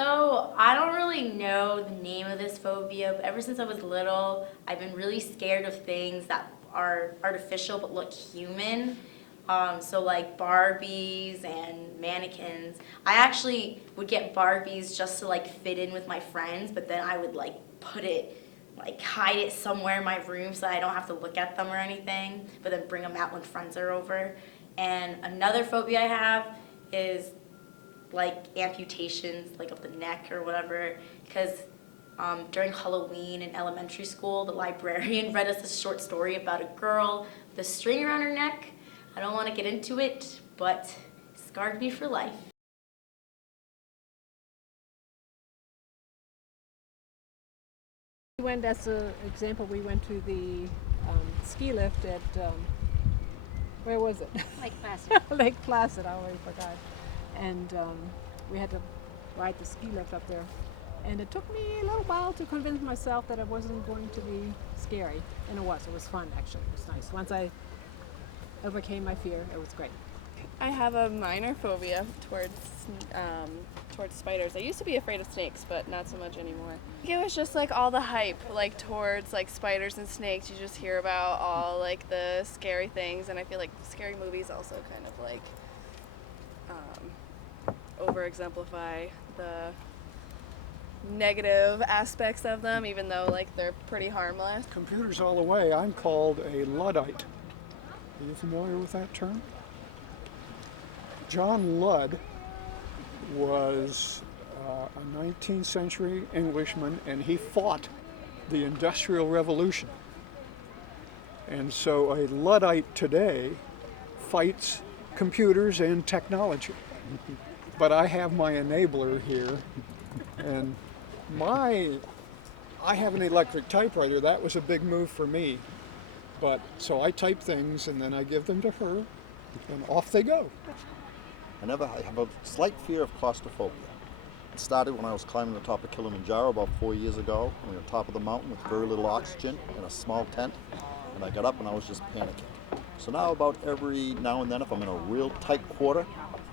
So I don't really know the name of this phobia, but ever since I was little, I've been really scared of things that are artificial but look human. So like Barbies and mannequins. I actually would get Barbies just to like fit in with my friends, but then I would like put it, like hide it somewhere in my room so I don't have to look at them or anything, but then bring them out when friends are over. And another phobia I have is like amputations, like of the neck or whatever, because during Halloween in elementary school, the librarian read us a short story about a girl with a string around her neck. I don't want to get into it, but it scarred me for life. We went, as an example, we went to the ski lift at, where was it? Lake Placid. Lake Placid, I already forgot. And we had to ride the ski lift up there. And it took me a little while to convince myself that it wasn't going to be scary. And it was fun actually, it was nice. Once I overcame my fear, it was great. I have a minor phobia towards spiders. I used to be afraid of snakes, but not so much anymore. It was just like all the hype, like towards like spiders and snakes. You just hear about all like the scary things, and I feel like scary movies also kind of like over-exemplify the negative aspects of them, even though like they're pretty harmless. Computers all the way. I'm called a Luddite. Are you familiar with that term? John Ludd was a 19th century Englishman, and he fought the Industrial Revolution. And so a Luddite today fights computers and technology. But I have my enabler here, and I have an electric typewriter. That was a big move for me. But so I type things and then I give them to her, and off they go. I have a slight fear of claustrophobia. It started when I was climbing the top of Kilimanjaro about 4 years ago. We were on top of the mountain with very little oxygen in a small tent, and I got up and I was just panicking. So now about every now and then, if I'm in a real tight quarter,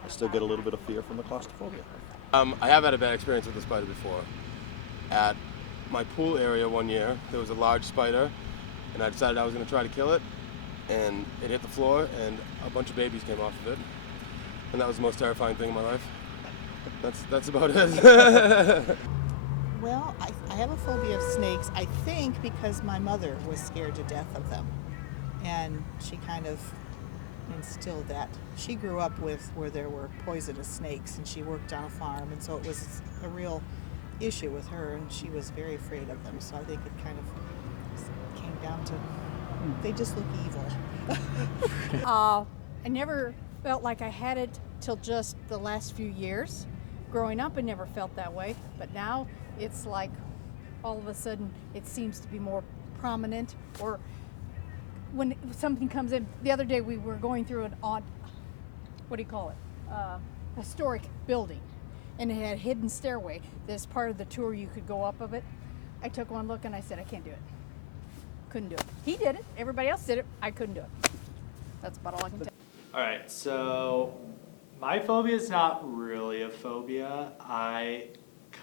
I still get a little bit of fear from the claustrophobia. I have had a bad experience with the spider before. At my pool area one year, there was a large spider, and I decided I was going to try to kill it, and it hit the floor, and a bunch of babies came off of it, and that was the most terrifying thing in my life. That's about it. Well, I have a phobia of snakes, I think because my mother was scared to death of them, and she kind of instilled that. She grew up with where there were poisonous snakes, and she worked on a farm, and so it was a real issue with her, and she was very afraid of them. So I think it kind of came down to they just look evil. I never felt like I had it till just the last few years. Growing up, I never felt that way, but now it's like all of a sudden it seems to be more prominent, or when something comes in. The other day we were going through an odd, what do you call it, historic building, and it had a hidden stairway. This part of the tour you could go up of it. I took one look and I said, I can't do it. Couldn't do it. He did it, everybody else did it, I couldn't do it. That's about all I can tell. Alright, so my phobia is not really a phobia. I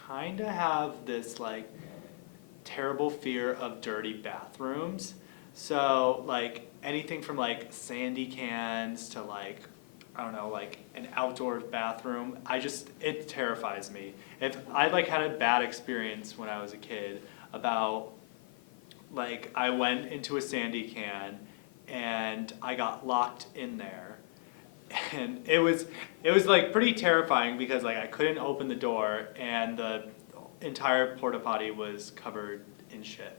kind of have this like terrible fear of dirty bathrooms. So like anything from like sandy cans to like, I don't know, like an outdoor bathroom, it terrifies me. If I like had a bad experience when I was a kid about, like I went into a sandy can and I got locked in there, and it was like pretty terrifying because like I couldn't open the door and the entire porta potty was covered in shit.